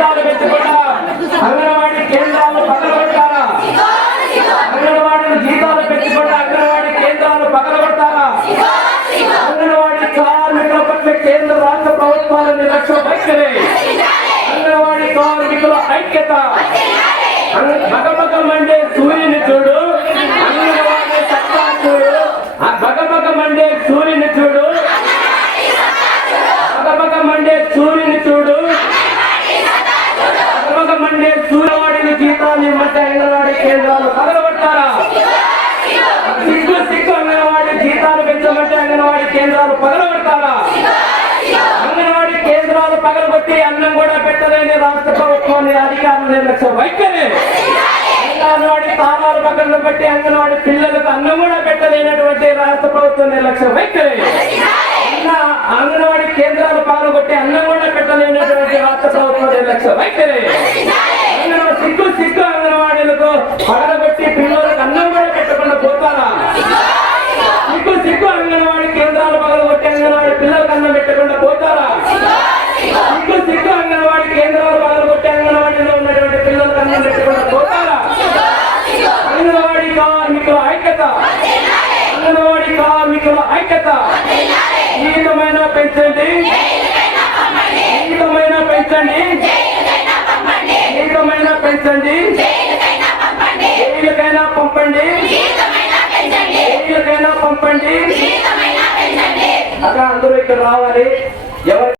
జీతాలు పెంచకుండా అంగన్వాడీ కేంద్రాలను పగలగొట్టారా అంగన్వాడీ జీతాలు పెంచకుండా అంగన్వాడీ కేంద్రాలు పగలగొట్టారా అంగన్వాడీ కార్మికుల పట్ల కేంద్ర రాష్ట్ర ప్రభుత్వాల నిర్లక్ష్యం వైఖరి అంగన్వాడీ కార్మికుల ఐక్యత. భగభగ మండే అంగన్వాడీ కేంద్రాలు పగలగొట్టారా అంగన్వాడీ కేంద్రాలు పగలగొట్టి అన్నం కూడా పెట్టలేని రాష్ట్ర ప్రభుత్వాన్ని అధికారులు నిర్లక్ష్యం వైఖరి. అంగన్వాడీ తాళాలు పక్కన పెట్టి అంగన్వాడీ పిల్లలకు అన్నం కూడా పెట్టలేనటువంటి రాష్ట్ర ప్రభుత్వం నిర్లక్ష్యం వైఖరి. అన్న- అంగన్వాడీ కేంద్రాలు పగలగొట్టి అన్నం కూడా పెట్టలేనటువంటి రాష్ట్ర ప్రభుత్వం నిర్లక్ష్యం వైఖరి. అంగన్వాడీ సిగ్గు సిగ్గు అంగన్వాడీలకు పగలగొట్టి పిల్లలు అన్నం కూడా పెట్టకుండా పోతారా సిగ్గు సిగ్గు అంగన్వాడీ కేంద్రాలు పగలగొట్టి అంగన్వాడీ పిల్లలకు అన్నం పెట్టకుండా పోతారా? సిగ్గు సిగ్గు అంగన్వాడీ కేంద్రాలు కొట్టే అంగన్వాడీలో ఉన్నటువంటి పిల్లలకు అన్నం పెట్టకుండా పోతారా? అంగన్వాడి కార్మికుల ఐక్యత. అంగన్వాడి కార్మికుల ఐక్యత. జీవితమైన పెంచండి. జీవితమైన పెంచండి. జీవితమైన పెంచండి. జైలుకైనా పంపండి. జైలుకైనా పంపండి. అక్కడ అందరూ ఇక్కడ రావాలి. ఎవరు